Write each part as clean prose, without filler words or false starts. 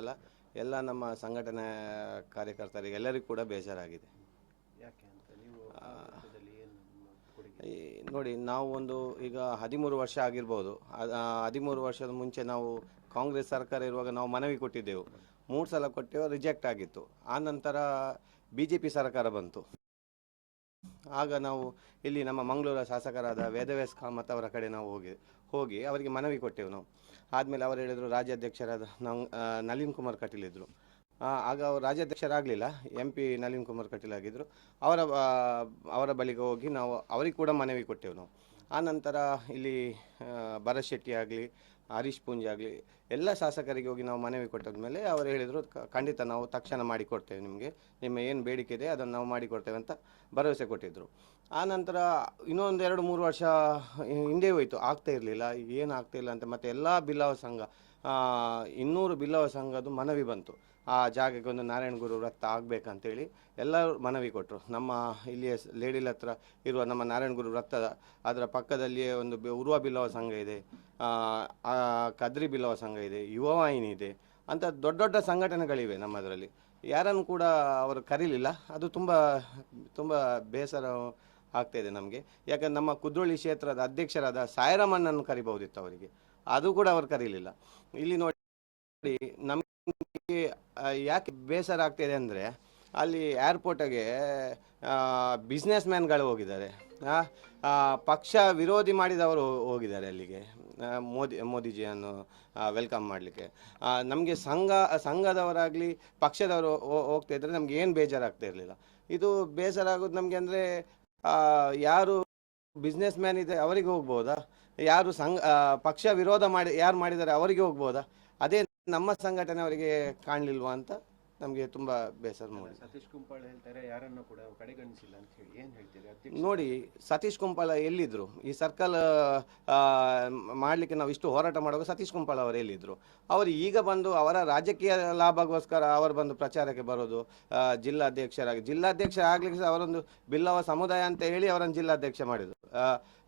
ಅಲ್ಲ, ಎಲ್ಲ ನಮ್ಮ ಸಂಘಟನೆ ಕಾರ್ಯಕರ್ತರಿಗೆ ಎಲ್ಲರಿಗೂ ಕೂಡ ಬೇಜಾರಾಗಿದೆ. ಯಾಕೆ ಅಂತ ನೀವು ಆ, ಆ ಹಂತದಲ್ಲಿ ಏನು ನಿಮ್ಮ ಕೊಡುಗೆ? ನೋಡಿ, ನಾವು ಒಂದು ಈಗ 13 ವರ್ಷ ಆಗಿರ್ಬೋದು. 13 ವರ್ಷದ ಮುಂಚೆ ನಾವು ಕಾಂಗ್ರೆಸ್ ಸರ್ಕಾರ ಇರುವಾಗ ನಾವು ಮನವಿ ಕೊಟ್ಟಿದ್ದೆವು. 3 ಸಲ ಕೊಟ್ಟೆವು, ರಿಜೆಕ್ಟ್ ಆಗಿತ್ತು. ಆ ನಂತರ BJP ಸರ್ಕಾರ ಬಂತು. ಆಗ ನಾವು ಇಲ್ಲಿ ನಮ್ಮ ಮಂಗಳೂರ ಶಾಸಕರಾದ ವೇದವ್ಯಾಸ್ ಕಾಮತ್ ಅವರ ಕಡೆ ನಾವು ಹೋಗಿ ಅವರಿಗೆ ಮನವಿ ಕೊಟ್ಟೆವು ನಾವು. ಆದಮೇಲೆ ಅವರು ಹೇಳಿದರು, ರಾಜ್ಯಾಧ್ಯಕ್ಷರಾದ ನಾವು ನಳಿನ್ ಕುಮಾರ್ ಕಟೀಲ್ ಇದ್ದರು. ಆಗ ಅವರು ರಾಜ್ಯಾಧ್ಯಕ್ಷರಾಗಲಿಲ್ಲ, MP ನಳಿನ್ ಕುಮಾರ್ ಕಟೀಲ್ ಆಗಿದ್ದರು. ಅವರ ಬಳಿಗೆ ಹೋಗಿ ನಾವು ಅವರಿಗೆ ಕೂಡ ಮನವಿ ಕೊಟ್ಟೆವು ನಾವು. ಆ ನಂತರ ಇಲ್ಲಿ ಭರತ್ ಶೆಟ್ಟಿ ಆಗಲಿ, ಹರೀಶ್ ಪೂಂಜ್ ಆಗಲಿ, ಎಲ್ಲ ಶಾಸಕರಿಗೆ ಹೋಗಿ ನಾವು ಮನವಿ ಕೊಟ್ಟಾದ ಮೇಲೆ ಅವರು ಹೇಳಿದರು, ಖಂಡಿತ ನಾವು ತಕ್ಷಣ ಮಾಡಿಕೊಡ್ತೇವೆ, ನಿಮ್ಮ ಏನು ಬೇಡಿಕೆ ಇದೆ ಅದನ್ನು ನಾವು ಮಾಡಿಕೊಡ್ತೇವೆ ಅಂತ ಭರವಸೆ ಕೊಟ್ಟಿದ್ದರು. ಆ ನಂತರ ಇನ್ನೊಂದು 2-3 ವರ್ಷ ಹಿಂದೆ ಹೋಯಿತು, ಆಗ್ತಾ ಇರಲಿಲ್ಲ, ಏನು ಆಗ್ತಾಯಿಲ್ಲ ಅಂತ. ಮತ್ತು ಎಲ್ಲ ಬಿಲ್ಲವ ಸಂಘ 200 ಬಿಲ್ಲವ ಸಂಘದ್ದು ಮನವಿ ಬಂತು, ಆ ಜಾಗಕ್ಕೆ ಒಂದು ನಾರಾಯಣಗುರು ವೃತ್ತ ಆಗಬೇಕಂತೇಳಿ ಎಲ್ಲರೂ ಮನವಿ ಕೊಟ್ಟರು. ನಮ್ಮ ಇಲ್ಲಿಯ ಲೇಡಿಲ್ ಹತ್ರ ಇರುವ ನಮ್ಮ ನಾರಾಯಣಗುರು ವೃತ್ತದ ಅದರ ಪಕ್ಕದಲ್ಲಿಯೇ ಒಂದು ಉರ್ವ ಬಿಲ್ಲವ ಸಂಘ ಇದೆ, ಕದ್ರಿ ಬಿಲ್ಲವ ಸಂಘ ಇದೆ, ಯುವವಾಹಿನಿ ಇದೆ ಅಂತ ದೊಡ್ಡ ದೊಡ್ಡ ಸಂಘಟನೆಗಳಿವೆ ನಮ್ಮದರಲ್ಲಿ. ಯಾರನ್ನು ಕೂಡ ಅವರು ಕರೀಲಿಲ್ಲ. ಅದು ತುಂಬ ತುಂಬ ಬೇಸರ ಆಗ್ತಾಯಿದೆ ನಮಗೆ. ಯಾಕಂದ್ರೆ ನಮ್ಮ ಕುದ್ರೋಳಿ ಕ್ಷೇತ್ರದ ಅಧ್ಯಕ್ಷರಾದ ಸಾಯಿರಾಮಣ್ಣನ್ನು ಕರಿಬಹುದಿತ್ತು ಅವರಿಗೆ, ಅದು ಕೂಡ ಅವರು ಕರೀಲಿಲ್ಲ. ಇಲ್ಲಿ ನೋಡಿ, ನಮಗೆ ಯಾಕೆ ಬೇಸರ ಆಗ್ತಾಯಿದೆ ಅಂದರೆ, ಅಲ್ಲಿ ಏರ್ಪೋರ್ಟಿಗೆ ಬಿಸ್ನೆಸ್ ಮ್ಯಾನ್ಗಳು ಹೋಗಿದ್ದಾರೆ, ಪಕ್ಷ ವಿರೋಧಿ ಮಾಡಿದವರು ಹೋಗಿದ್ದಾರೆ ಅಲ್ಲಿಗೆ, ಮೋದಿಜಿಯನ್ನು ವೆಲ್ಕಮ್ ಮಾಡಲಿಕ್ಕೆ. ನಮಗೆ ಸಂಘದವರಾಗಲಿ ಪಕ್ಷದವರು ಹೋಗ್ತಾ ಇದ್ದರೆ ನಮ್ಗೆ ಏನು ಬೇಜಾರಾಗ್ತಾ ಇರಲಿಲ್ಲ. ಇದು ಬೇಸರ ಆಗೋದು ನಮಗೆ ಅಂದರೆ, ಯಾರು ಬಿಸ್ನೆಸ್ ಮ್ಯಾನ್ ಇದೆ ಅವರಿಗೆ ಹೋಗ್ಬೋದಾ, ಯಾರು ಪಕ್ಷ ವಿರೋಧ ಯಾರು ಮಾಡಿದ್ದಾರೆ ಅವರಿಗೆ ಹೋಗ್ಬೋದಾ, ಅದೇ ನಮ್ಮ ಸಂಘಟನೆ ಅವರಿಗೆ ಕಾಣಲಿಲ್ವಾ ಅಂತ ನಮಗೆ ತುಂಬ ಬೇಸರ ನೋಡಿ. ಸತೀಶ್ ಕುಂಪಾಳ್ ಹೇಳ್ತಾರೆ ಯಾರನ್ನು ಕೂಡ ಕಡೆಗಣಿಸಿಲ್ಲ ಅಂತ ಹೇಳಿ, ಏನು ಹೇಳ್ತೀರಿ ಅಧ್ಯಕ್ಷ? ನೋಡಿ, ಸತೀಶ್ ಕುಂಪಾಳ ಎಲ್ಲಿದ್ದರು? ಈ ಸರ್ಕಲ್ ಮಾಡಲಿಕ್ಕೆ ನಾವು ಇಷ್ಟು ಹೋರಾಟ ಮಾಡುವಾಗ ಸತೀಶ್ ಕುಂಪಾಳ ಅವರು ಎಲ್ಲಿದ್ದರು? ಅವರು ಈಗ ಬಂದು ಅವರ ರಾಜಕೀಯ ಲಾಭಗೋಸ್ಕರ ಅವರು ಬಂದು ಪ್ರಚಾರಕ್ಕೆ ಬರೋದು. ಜಿಲ್ಲಾಧ್ಯಕ್ಷ ಆಗಲಿಕ್ಕೆ ಅವರೊಂದು ಬಿಲ್ಲವ ಸಮುದಾಯ ಅಂತ ಹೇಳಿ ಅವರನ್ನು ಜಿಲ್ಲಾಧ್ಯಕ್ಷ ಮಾಡಿದರು.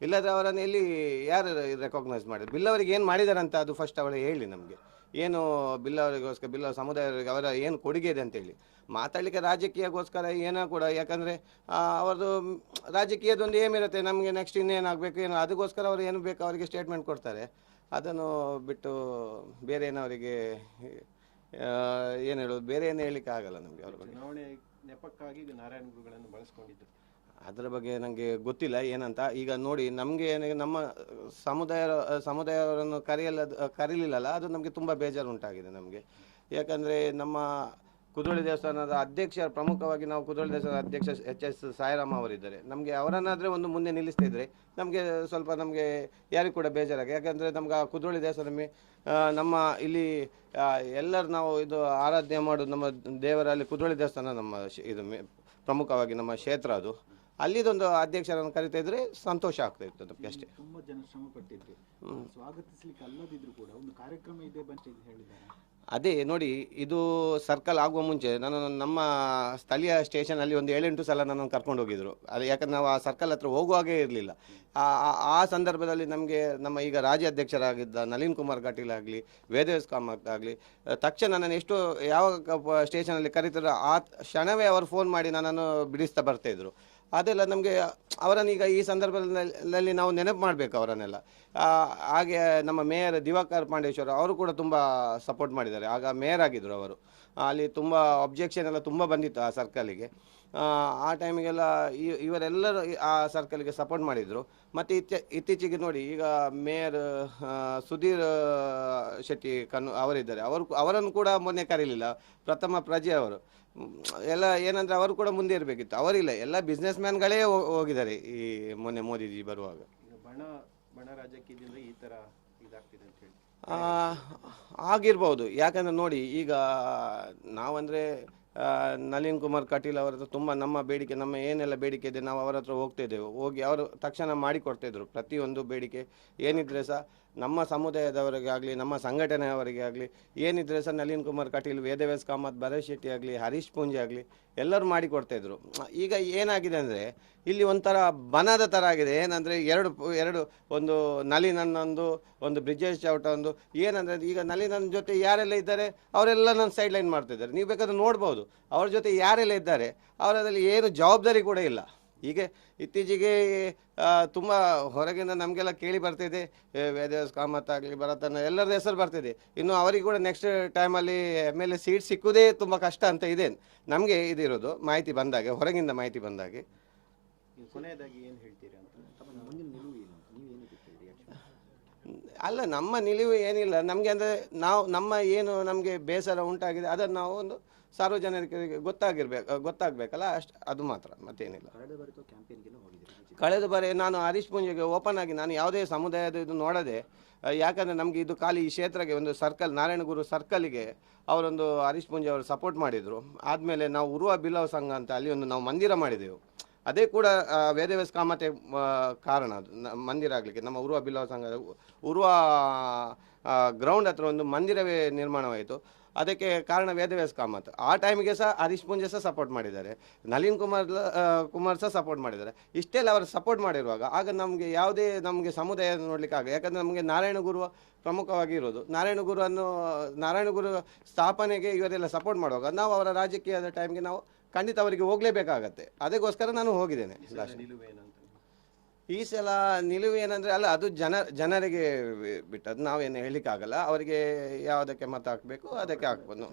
ಇಲ್ಲದ್ರೆ ಅವರನ್ನು ಎಲ್ಲಿ ಯಾರು ರೆಕಾಗ್ನೈಸ್ ಮಾಡಿದ್ರು? ಬಿಲ್ಲವರಿಗೆ ಏನು ಮಾಡಿದ್ದಾರೆ ಅಂತ ಅದು ಫಸ್ಟ್ ಅವರೇ ಹೇಳಿ ನಮಗೆ. ಏನು ಬಿಲ್ಲವರಿಗೋಸ್ಕರ, ಬಿಲ್ಲವ ಸಮುದಾಯರಿಗೆ ಅವರ ಏನು ಕೊಡುಗೆ ಇದೆ ಅಂತೇಳಿ ಮಾತಾಡಲಿಕ್ಕೆ. ರಾಜಕೀಯಕ್ಕೋಸ್ಕರ ಏನೋ ಕೂಡ, ಯಾಕಂದರೆ ಅವ್ರದ್ದು ರಾಜಕೀಯದೊಂದು ಏಮಿರುತ್ತೆ, ನಮಗೆ ನೆಕ್ಸ್ಟ್ ಇನ್ನೇನಾಗಬೇಕು ಏನೋ, ಅದಕ್ಕೋಸ್ಕರ ಅವರು ಏನು ಬೇಕು ಅವರಿಗೆ ಸ್ಟೇಟ್ಮೆಂಟ್ ಕೊಡ್ತಾರೆ. ಅದನ್ನು ಬಿಟ್ಟು ಬೇರೆ ಏನೋ ಅವರಿಗೆ ಏನು ಹೇಳೋದು, ಬೇರೆ ಏನು ಹೇಳಲಿಕ್ಕೆ ಆಗಲ್ಲ ನಮಗೆ ಅವ್ರ ಬಗ್ಗೆ. ಚುನಾವಣೆ ನೆಪಕ್ಕಾಗಿ ನಾರಾಯಣ ಗುರುಗಳನ್ನು ಬಳಸ್ಕೊಂಡಿದ್ರು, ಅದರ ಬಗ್ಗೆ ನನಗೆ ಗೊತ್ತಿಲ್ಲ ಏನಂತ. ಈಗ ನೋಡಿ, ನಮಗೆ ನಮ್ಮ ಸಮುದಾಯವರನ್ನು ಕರೀಲಿಲ್ಲಲ್ಲ, ಅದು ನಮಗೆ ತುಂಬ ಬೇಜಾರು ಉಂಟಾಗಿದೆ ನಮಗೆ. ಯಾಕಂದರೆ ನಮ್ಮ ಕುದ್ರೋಳಿ ದೇವಸ್ಥಾನದ ಪ್ರಮುಖವಾಗಿ ನಾವು ಕುದ್ರೋಳಿ ದೇವಸ್ಥಾನದ ಅಧ್ಯಕ್ಷ HS ಸಾಯಿರಾಮ ಅವರಿದ್ದಾರೆ. ನಮಗೆ ಅವರನ್ನಾದರೆ ಒಂದು ಮುಂದೆ ನಿಲ್ಲಿಸ್ತಾ ಇದ್ದರೆ ನಮಗೆ ಯಾರಿಗೂ ಕೂಡ ಬೇಜಾರಾಗಿ. ಯಾಕಂದರೆ ನಮ್ಗೆ ಆ ಕುದ್ರೋಳಿ ದೇವಸ್ಥಾನ ನಮ್ಮ ಇಲ್ಲಿ ಎಲ್ಲರೂ ನಾವು ಇದು ಆರಾಧನೆ ಮಾಡೋದು ನಮ್ಮ ದೇವರಲ್ಲಿ ಕುದ್ರೋಳಿ ದೇವಸ್ಥಾನ ನಮ್ಮ ಇದು ಪ್ರಮುಖವಾಗಿ ನಮ್ಮ ಕ್ಷೇತ್ರ. ಅದು ಅಲ್ಲಿದೊಂದು ಅಧ್ಯಕ್ಷರನ್ನು ಕರಿತಾ ಇದ್ರೆ ಸಂತೋಷ ಆಗ್ತಾ ಇತ್ತು ನಮಗೆ ಅಷ್ಟೇ. ತುಂಬಾ ಜನ ಶ್ರಮ ಪಟ್ಟಿದ್ರು, ಸ್ವಾಗತಿಸ್ಲಿಕ್ಕೆ ಅಲ್ಲದಿದ್ರು ಕೂಡ ಒಂದು ಕಾರ್ಯಕ್ರಮ ಇದೆ ಬಂತ ಹೇಳಿದ್ದಾರೆ. ಅದೇ ನೋಡಿ, ಇದು ಸರ್ಕಲ್ ಆಗುವ ಮುಂಚೆ ನಮ್ಮ ಸ್ಥಳೀಯ ಸ್ಟೇಷನಲ್ಲಿ ಒಂದು 7-8 ಸಲ ನನ್ನನ್ನು ಕರ್ಕೊಂಡು ಹೋಗಿದ್ರು. ಅದು ಯಾಕಂದ್ರೆ ನಾವು ಆ ಸರ್ಕಲ್ ಹತ್ರ ಹೋಗುವಾಗೇ ಇರಲಿಲ್ಲ. ಆ ಸಂದರ್ಭದಲ್ಲಿ ನಮಗೆ ನಮ್ಮ ಈಗ ರಾಜ್ಯಾಧ್ಯಕ್ಷರಾಗಿದ್ದ ನಳಿನ್ ಕುಮಾರ್ ಕಟೀಲ್ ಆಗಲಿ, ವೇದವ್ಯಾಸ್ ಕಾಮತ್ ಆಗಲಿ, ತಕ್ಷಣ ನನ್ನನ್ನು ಯಾವ ಸ್ಟೇಷನಲ್ಲಿ ಕರೀತಾರೋ ಆ ಕ್ಷಣವೇ ಅವರು ಫೋನ್ ಮಾಡಿ ನನ್ನನ್ನು ಬಿಡಿಸ್ತಾ ಬರ್ತಾಯಿದ್ರು. ಅದೆಲ್ಲ ನಮಗೆ ಅವರನ್ನು ಈಗ ಈ ಸಂದರ್ಭದಲ್ಲಿ ನಾವು ನೆನಪು ಮಾಡಬೇಕು ಅವರನ್ನೆಲ್ಲ. ಹಾಗೆ ನಮ್ಮ ಮೇಯರ್ ದಿವಾಕರ್ ಪಾಂಡೇಶ್ವರ ಅವರು ಕೂಡ ತುಂಬ ಸಪೋರ್ಟ್ ಮಾಡಿದ್ದಾರೆ. ಆಗ ಮೇಯರ್ ಆಗಿದ್ದರು ಅವರು. ಅಲ್ಲಿ ತುಂಬ ಅಬ್ಜೆಕ್ಷನ್ ಎಲ್ಲ ತುಂಬ ಬಂದಿತ್ತು ಆ ಸರ್ಕಲಿಗೆ. ಆ ಟೈಮಿಗೆಲ್ಲ ಇವರೆಲ್ಲರೂ ಆ ಸರ್ಕಲ್ಗೆ ಸಪೋರ್ಟ್ ಮಾಡಿದರು. ಮತ್ತು ಇತ್ತೀಚೆಗೆ ನೋಡಿ, ಈಗ ಮೇಯರ್ ಸುಧೀರ್ ಶೆಟ್ಟಿ ಅವರಿದ್ದಾರೆ. ಅವರನ್ನು ಕೂಡ ಮೊನ್ನೆ ಕರೀಲಿಲ್ಲ. ಪ್ರಥಮ ಪ್ರಜೆ ಅವರು ಎಲ್ಲ ಏನಂದರೆ ಅವರು ಕೂಡ ಮುಂದೆ ಇರಬೇಕಿತ್ತು, ಅವರಿಲ್ಲ. ಎಲ್ಲ ಬಿಸ್ನೆಸ್ ಮ್ಯಾನ್ಗಳೇ ಹೋಗಿದ್ದಾರೆ ಈ ಮೊನ್ನೆ ಮೋದಿಜಿ ಬರುವಾಗ. ಈಗ ಬಣ ರಾಜಕೀಯದಿಂದ ಈ ಥರ ಇದಾಗ್ತಿದೆ ಅಂತ ಹೇಳಿ ಆಗಿರ್ಬೋದು. ಯಾಕಂದರೆ ನೋಡಿ, ಈಗ ನಾವಂದರೆ ನಳಿನ್ ಕುಮಾರ್ ಕಟೀಲ್ ಅವರ ಹತ್ರ ತುಂಬ ನಮ್ಮ ಬೇಡಿಕೆ, ನಮ್ಮ ಏನೆಲ್ಲ ಬೇಡಿಕೆ ಇದೆ ನಾವು ಅವರ ಹತ್ರ ಹೋಗ್ತಾಯಿದ್ದೆವು. ಹೋಗಿ ಅವರು ತಕ್ಷಣ ಮಾಡಿಕೊಡ್ತಾಯಿದ್ರು. ಪ್ರತಿಯೊಂದು ಬೇಡಿಕೆ ಏನಿದ್ರೆ ಸಹ ನಮ್ಮ ಸಮುದಾಯದವರಿಗೆ ಆಗಲಿ ನಮ್ಮ ಸಂಘಟನೆಯವರಿಗೆ ಆಗಲಿ ಏನಿದ್ರೆ ಸಹ ನಳಿನ್ ಕುಮಾರ್ ಕಟೀಲ್, ವೇದವ್ಯಾಸ್ ಕಾಮತ್, ಭರತ್ ಶೆಟ್ಟಿ ಆಗಲಿ, ಹರೀಶ್ ಪೂಂಜೆ ಆಗಲಿ ಎಲ್ಲರೂ ಮಾಡಿಕೊಡ್ತಾಯಿದ್ರು. ಈಗ ಏನಾಗಿದೆ ಅಂದರೆ ಇಲ್ಲಿ ಒಂಥರ ಬನದ ಥರ ಆಗಿದೆ. ಏನಂದರೆ ಎರಡು ಒಂದು ನಳಿನನ್ನೊಂದು, ಒಂದು ಬ್ರಿಜೇಶ್ ಚೌಟ ಒಂದು. ಏನಂದರೆ ಈಗ ನಳಿನನ್ ಜೊತೆ ಯಾರೆಲ್ಲ ಇದ್ದಾರೆ ಅವರೆಲ್ಲ ನನ್ನ ಸೈಡ್ ಲೈನ್ ಮಾಡ್ತಿದ್ದಾರೆ. ನೀವು ಬೇಕಾದ್ರೆ ನೋಡ್ಬೋದು ಅವ್ರ ಜೊತೆ ಯಾರೆಲ್ಲ ಇದ್ದಾರೆ ಅವರಲ್ಲಿ ಏನು ಜವಾಬ್ದಾರಿ ಕೂಡ ಇಲ್ಲ. ಹೀಗೆ ಇತ್ತೀಚೆಗೆ ತುಂಬ ಹೊರಗಿಂದ ನಮಗೆಲ್ಲ ಕೇಳಿ ಬರ್ತಿದೆ, ವೇದವ್ಯಾಸ್ ಕಾಮತ್ ಆಗಲಿ, ಭರತನ ಎಲ್ಲರದ್ದು ಹೆಸರು ಬರ್ತಿದೆ. ಇನ್ನು ಅವರಿಗೆ ಕೂಡ ನೆಕ್ಸ್ಟ್ ಟೈಮಲ್ಲಿ MLA ಸೀಟ್ ಸಿಕ್ಕುವುದೇ ತುಂಬ ಕಷ್ಟ ಅಂತ ಇದೆ ನಮಗೆ ಇದಿರೋದು ಮಾಹಿತಿ ಬಂದಾಗೆ, ಹೊರಗಿಂದ ಮಾಹಿತಿ ಬಂದಾಗೆ. ಕೊನೆಯದಾಗಿ ಏನು ಹೇಳ್ತೀರಾ ಅಂತ? ಮುಂದಿನ ನಿಲುವು ಏನು, ನೀವೇನು ರಿಯಾಕ್ಷನ್? ಅಲ್ಲ, ನಮ್ಮ ನಿಲುವು ಏನಿಲ್ಲ. ನಮಗೆ ಅಂದರೆ ನಮ್ಮ ಏನು ನಮಗೆ ಬೇಸರ ಉಂಟಾಗಿದೆ ಅದನ್ನು ನಾವು ಒಂದು ಸಾರ್ವಜನಿಕರಿಗೆ ಗೊತ್ತಾಗಬೇಕಲ್ಲ, ಅಷ್ಟು ಅದು ಮಾತ್ರ, ಮತ್ತೇನಿಲ್ಲ. ಕಳೆದ ಬಾರಿ ಕ್ಯಾಂಪೇನ್ಗೆಲ್ಲ ಹೋಗಿದ್ದೀರಿ? ಕಳೆದ ಬಾರಿ ನಾನು ಹರೀಶ್ ಪೂಂಜೆಗೆ ಓಪನ್ ಆಗಿ ನಾನು ಯಾವುದೇ ಸಮುದಾಯದ ಇದು ನೋಡದೆ, ಯಾಕಂದರೆ ನಮಗೆ ಇದು ಖಾಲಿ ಈ ಕ್ಷೇತ್ರಕ್ಕೆ ಒಂದು ಸರ್ಕಲ್, ನಾರಾಯಣಗುರು ಸರ್ಕಲ್ಗೆ ಅವರೊಂದು ಹರೀಶ್ ಪೂಂಜೆ ಅವರು ಸಪೋರ್ಟ್ ಮಾಡಿದರು. ಆದಮೇಲೆ ನಾವು ಉರುವ ಬಿಲವ ಸಂಘ ಅಂತ ಅಲ್ಲಿ ಒಂದು ನಾವು ಮಂದಿರ ಮಾಡಿದೆವು. ಅದೇ ಕೂಡ ವೇದವ್ಯಾಸ್ ಕಾಮತೆ ಕಾರಣ ಅದು ಮಂದಿರ ಆಗಲಿಕ್ಕೆ. ನಮ್ಮ ಉರುವ ಬಿಲವ ಸಂಘ ಉರುವ ಗ್ರೌಂಡ್ ಹತ್ರ ಒಂದು ಮಂದಿರವೇ ನಿರ್ಮಾಣವಾಯಿತು. ಅದಕ್ಕೆ ಕಾರಣ ವೇದವ್ಯಾಸ್ ಕಾಮತ್. ಆ ಟೈಮಿಗೆ ಸಹ ಹರೀಶ್ ಪೂಂಜೆ ಸಹ ಸಪೋರ್ಟ್ ಮಾಡಿದ್ದಾರೆ, ನಳಿನ್ ಕುಮಾರ್ ಸಹ ಸಪೋರ್ಟ್ ಮಾಡಿದ್ದಾರೆ. ಇಷ್ಟೆಲ್ಲ ಅವರು ಸಪೋರ್ಟ್ ಮಾಡಿರುವಾಗ ಆಗ ನಮಗೆ ಯಾವುದೇ ನಮಗೆ ಸಮುದಾಯ ನೋಡಲಿಕ್ಕೆ ಆಗ, ಯಾಕಂದರೆ ನಮಗೆ ನಾರಾಯಣಗುರು ಪ್ರಮುಖವಾಗಿ ಇರೋದು. ನಾರಾಯಣಗುರು ಸ್ಥಾಪನೆಗೆ ಇವರೆಲ್ಲ ಸಪೋರ್ಟ್ ಮಾಡುವಾಗ ನಾವು ಅವರ ರಾಜಕೀಯದ ಟೈಮ್ಗೆ ನಾವು ಖಂಡಿತ ಅವರಿಗೆ ಹೋಗಲೇಬೇಕಾಗತ್ತೆ. ಅದಕ್ಕೋಸ್ಕರ ನಾನು ಹೋಗಿದ್ದೇನೆ. ಈ ಸಲ ನಿಲುವು ಏನಂದರೆ ಅಲ್ಲ, ಅದು ಜನರಿಗೆ ಬಿಟ್ಟದ್ದು, ನಾವೇನು ಹೇಳಲಿಕ್ಕಾಗಲ್ಲ. ಅವರಿಗೆ ಯಾವುದಕ್ಕೆ ಮತ ಹಾಕಬೇಕು ಅದಕ್ಕೆ ಹಾಕ್ಬೋದು.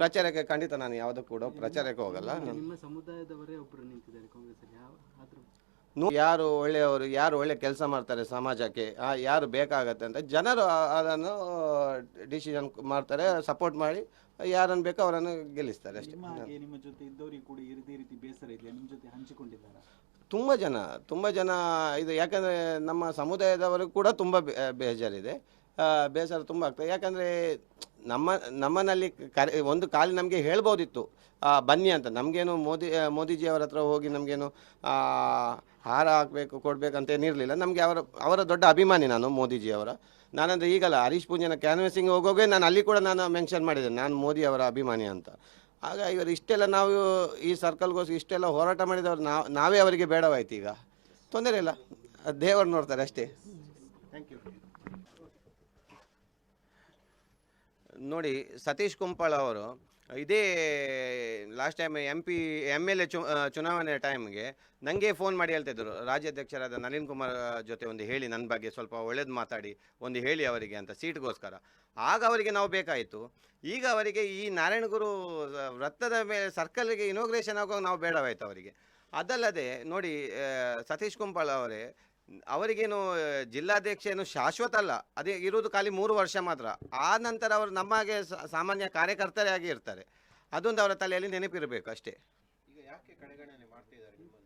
ಪ್ರಚಾರಕ್ಕೆ ಖಂಡಿತ ನಾನು ಯಾವುದಕ್ಕೂ ಕೂಡ ಪ್ರಚಾರಕ್ಕೆ ಹೋಗಲ್ಲ. ನಿಮ್ಮ ಸಮುದಾಯದವರೇ ಒಬ್ಬರು ನಿಂತಿದ್ದಾರೆ ಕಾಂಗ್ರೆಸ್ಸಲ್ಲಿ, ಯಾರು ಒಳ್ಳೆಯವರು, ಯಾರು ಒಳ್ಳೆ ಕೆಲಸ ಮಾಡ್ತಾರೆ ಸಮಾಜಕ್ಕೆ, ಯಾರು ಬೇಕಾಗತ್ತೆ ಅಂತ ಜನರು ಅದನ್ನು ಡಿಸಿಷನ್ ಮಾಡ್ತಾರೆ, ಸಪೋರ್ಟ್ ಮಾಡಿ ಯಾರನ್ನು ಬೇಕೋ ಅವರನ್ನು ಗೆಲ್ಲಿಸ್ತಾರೆ ಅಷ್ಟೇ. ನಿಮ್ಮ ಜೊತೆ ಇದ್ದವರಿಗೆ ಕೂಡ ಇದೇ ರೀತಿ ಬೇಸರ ಇದೆಯಾ? ನಿಮ್ಮ ಜೊತೆ ಹಂಚಿಕೊಂಡಿದ್ದಾರೆ ತುಂಬ ಜನ ಇದು. ಯಾಕಂದರೆ ನಮ್ಮ ಸಮುದಾಯದವರು ಕೂಡ ತುಂಬ ಬೇಜಾರಿದೆ, ಬೇಸರ ತುಂಬ ಆಗ್ತದೆ. ಯಾಕಂದರೆ ನಮ್ಮನಲ್ಲಿ ಒಂದು ಕಾಲಿ ನಮಗೆ ಹೇಳ್ಬೋದಿತ್ತು ಬನ್ನಿ ಅಂತ. ನಮಗೇನು ಮೋದಿಜಿಯವರ ಹತ್ರ ಹೋಗಿ ನಮಗೇನು ಹಾರ ಹಾಕಬೇಕು ಕೊಡಬೇಕಂತೇನಿರಲಿಲ್ಲ. ನಮಗೆ ಅವರ ದೊಡ್ಡ ಅಭಿಮಾನಿ ನಾನು ಮೋದಿಜಿಯವರ. ನಾನಂದರೆ ಈಗಲ್ಲ ಹರೀಶ್ ಪೂಂಜೆನ ಕ್ಯಾನ್ವಸಿಂಗ್ ಹೋಗೋಗೆ ನಾನು ಅಲ್ಲಿ ಕೂಡ ನಾನು ಮೆನ್ಷನ್ ಮಾಡಿದ್ದೇನೆ ನಾನು ಮೋದಿ ಅವರ ಅಭಿಮಾನಿ ಅಂತ. ಆಗ ಇವರು ಇಷ್ಟೆಲ್ಲ ನಾವು ಈ ಸರ್ಕಲ್ಗೋಸ್ಕರ ಇಷ್ಟೆಲ್ಲ ಹೋರಾಟ ಮಾಡಿದವರು ನಾವೇ ಅವರಿಗೆ ಬೇಡವಾಯ್ತು. ಈಗ ತೊಂದರೆ ಇಲ್ಲ, ದೇವರು ನೋಡ್ತಾರೆ ಅಷ್ಟೇ. Thank you. ನೋಡಿ, ಸತೀಶ್ ಕುಂಪಳ ಅವರು ಇದೇ ಲಾಸ್ಟ್ ಟೈಮ್ MLA ಚುನಾವಣೆ ಟೈಮ್ಗೆ ನನಗೆ ಫೋನ್ ಮಾಡಿ ಹೇಳ್ತಿದ್ರು, ರಾಜ್ಯಾಧ್ಯಕ್ಷರಾದ ನಳಿನ್ ಕುಮಾರ್ ಜೊತೆ ಒಂದು ಹೇಳಿ, ನನ್ನ ಬಗ್ಗೆ ಸ್ವಲ್ಪ ಒಳ್ಳೇದು ಮಾತಾಡಿ ಒಂದು ಹೇಳಿ ಅವರಿಗೆ ಅಂತ ಸೀಟ್ಗೋಸ್ಕರ. ಆಗ ಅವರಿಗೆ ನಾವು ಬೇಕಾಯಿತು. ಈಗ ಅವರಿಗೆ ಈ ನಾರಾಯಣಗುರು ವೃತ್ತದ ಮೇಲೆ ಸರ್ಕಲ್ಗೆ ಇನಾಗ್ರೇಷನ್ ಆಗುವಾಗ ನಾವು ಬೇಡವಾಯಿತು ಅವರಿಗೆ. ಅದಲ್ಲದೆ ನೋಡಿ, ಸತೀಶ್ ಕುಂಪಳ ಅವರಿಗೇನು ಜಿಲ್ಲಾಧ್ಯಕ್ಷ ಏನು ಶಾಶ್ವತ ಅಲ್ಲ, ಅದೇ ಇರೋದು ಖಾಲಿ 3 ವರ್ಷ ಮಾತ್ರ. ಆ ನಂತರ ಅವರು ನಮಗೆ ಸಾಮಾನ್ಯ ಕಾರ್ಯಕರ್ತರೇ ಆಗಿ ಇರ್ತಾರೆ. ಅದೊಂದು ಅವರ ತಲೆಯಲ್ಲಿ ನೆನಪಿರಬೇಕು ಅಷ್ಟೇ. ಈಗ ಯಾಕೆ ಕಡೆಗಣನೆ ಮಾಡ್ತಿದ್ದಾರೆ ನಿಮ್ಮನ್ನು?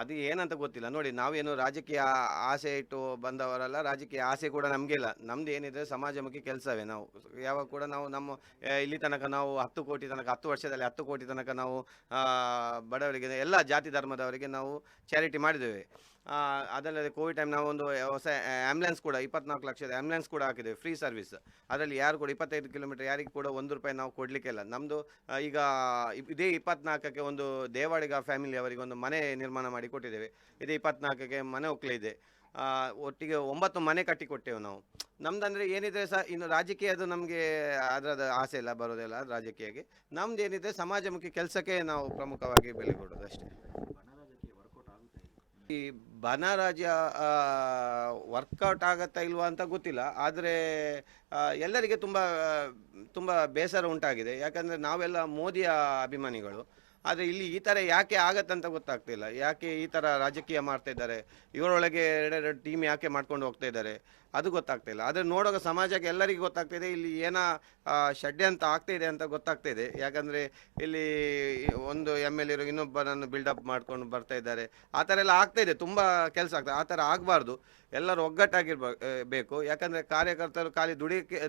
ಅದು ಏನಂತ ಗೊತ್ತಿಲ್ಲ. ನೋಡಿ, ನಾವೇನು ರಾಜಕೀಯ ಆಸೆ ಇಟ್ಟು ಬಂದವರಲ್ಲ, ರಾಜಕೀಯ ಆಸೆ ಕೂಡ ನಮಗೆ ಇಲ್ಲ. ನಮ್ದು ಏನಿದೆ ಸಮಾಜಮುಖಿ ಕೆಲಸವೇ. ನಾವು ಯಾವಾಗ ಕೂಡ ನಮ್ಮ ಇಲ್ಲಿ ತನಕ ನಾವು 10 ಕೋಟಿ ತನಕ 10 ವರ್ಷದಲ್ಲಿ 10 ಕೋಟಿ ತನಕ ನಾವು ಬಡವರಿಗೆ, ಎಲ್ಲ ಜಾತಿ ಧರ್ಮದವರಿಗೆ ನಾವು ಚಾರಿಟಿ ಮಾಡಿದ್ದೇವೆ. ಅದಲ್ಲದೆ ಕೋವಿಡ್ ಟೈಮ್ ನಾವು ಒಂದು ಹೊಸ ಆ್ಯಂಬುಲೆನ್ಸ್ ಕೂಡ 24 ಲಕ್ಷದ ಆ್ಯಂಬುಲೆನ್ಸ್ ಕೂಡ ಹಾಕಿದ್ದೇವೆ, ಫ್ರೀ ಸರ್ವಿಸ್. ಅದರಲ್ಲಿ ಯಾರು ಕೂಡ 25 ಕಿಲೋಮೀಟರ್ ಯಾರಿಗೆ ಕೂಡ 1 ರೂಪಾಯಿ ನಾವು ಕೊಡಲಿಕ್ಕಿಲ್ಲ. ನಮ್ಮದು ಈಗ ಇದೇ 24ಕ್ಕೆ ಒಂದು ದೇವಾಡಿಗ ಫ್ಯಾಮಿಲಿ ಅವರಿಗೆ ಒಂದು ಮನೆ ನಿರ್ಮಾಣ ಮಾಡಿ ಕೊಟ್ಟಿದ್ದೇವೆ. ಇದೇ 24ಕ್ಕೆ ಮನೆ ಒಕ್ಕಲಿದೆ. ಒಟ್ಟಿಗೆ 9 ಮನೆ ಕಟ್ಟಿಕೊಟ್ಟೆವು ನಾವು. ನಮ್ದಂದರೆ ಏನಿದೆ ಸಹ ಇನ್ನು ರಾಜಕೀಯದು ನಮಗೆ ಅದರದ ಆಸೆ ಇಲ್ಲ, ಬರೋದಿಲ್ಲ ರಾಜಕೀಯಕ್ಕೆ. ನಮ್ದು ಏನಿದೆ ಸಮಾಜಮುಖಿ ಕೆಲಸಕ್ಕೆ ನಾವು ಪ್ರಮುಖವಾಗಿ ಬೆಲೆ ಕೊಡೋದು ಅಷ್ಟೇ. ಈ ಬನರಾಜ್ಯ ವರ್ಕೌಟ್ ಆಗತ್ತಾ ಇಲ್ವಾ ಅಂತ ಗೊತ್ತಿಲ್ಲ, ಆದರೆ ಎಲ್ಲರಿಗೆ ತುಂಬ ಬೇಸರ ಉಂಟಾಗಿದೆ. ಯಾಕಂದರೆ ನಾವೆಲ್ಲ ಮೋದಿಯ ಅಭಿಮಾನಿಗಳು. ಆದರೆ ಇಲ್ಲಿ ಈ ಥರ ಯಾಕೆ ಆಗತ್ತಂತ ಗೊತ್ತಾಗ್ತಿಲ್ಲ. ಯಾಕೆ ಈ ಥರ ರಾಜಕೀಯ ಮಾಡ್ತಾ ಇದ್ದಾರೆ, ಇವರೊಳಗೆ ಎರಡೆರಡು ಟೀಮ್ ಯಾಕೆ ಮಾಡ್ಕೊಂಡು ಹೋಗ್ತಾ ಇದ್ದಾರೆ ಅದು ಗೊತ್ತಾಗ್ತಿಲ್ಲ. ಆದರೆ ನೋಡುವಾಗ ಸಮಾಜಕ್ಕೆ ಎಲ್ಲರಿಗೂ ಗೊತ್ತಾಗ್ತಿದೆ ಇಲ್ಲಿ ಏನೋ ಷಡ್ಯಂತ್ರ ಆಗ್ತಾಯಿದೆ ಅಂತ ಗೊತ್ತಾಗ್ತಾಯಿದೆ. ಯಾಕಂದರೆ ಇಲ್ಲಿ ಒಂದು MLA ಇನ್ನೊಬ್ಬರನ್ನು ಬಿಲ್ಡಪ್ ಮಾಡ್ಕೊಂಡು ಬರ್ತಾ ಇದ್ದಾರೆ. ಆ ಥರ ಎಲ್ಲ ಆಗ್ತಾಯಿದೆ, ತುಂಬ ಕೆಲಸ ಆಗ್ತದೆ. ಆ ಥರ ಆಗಬಾರ್ದು. ಎಲ್ಲರೂ ಒಗ್ಗಟ್ಟಾಗಿರ್ಬೇಕು. ಯಾಕಂದರೆ ಕಾರ್ಯಕರ್ತರು ಖಾಲಿ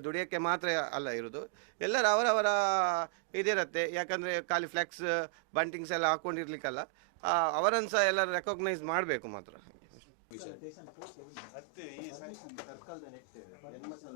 ದುಡಿಯೋಕ್ಕೆ ಮಾತ್ರ ಅಲ್ಲ ಇರೋದು, ಎಲ್ಲರೂ ಅವರವರ ಇದಿರುತ್ತೆ. ಯಾಕಂದರೆ ಖಾಲಿ ಫ್ಲೆಕ್ಸ್ ಬಂಟಿಂಗ್ಸ್ ಎಲ್ಲ ಹಾಕ್ಕೊಂಡಿರ್ಲಿಕ್ಕಲ್ಲ, ಅವರನ್ನು ಸಹ ಎಲ್ಲರೂ ರೆಕಗ್ನೈಸ್ ಮಾಡಬೇಕು ಮಾತ್ರ. ನೆಕ್ಸ್ಟ್ ಈ ಸರ್ಕಲ್ದ ನೆಕ್ಸ್ಟ್ ಹೆಣ್ಮಸಾಲ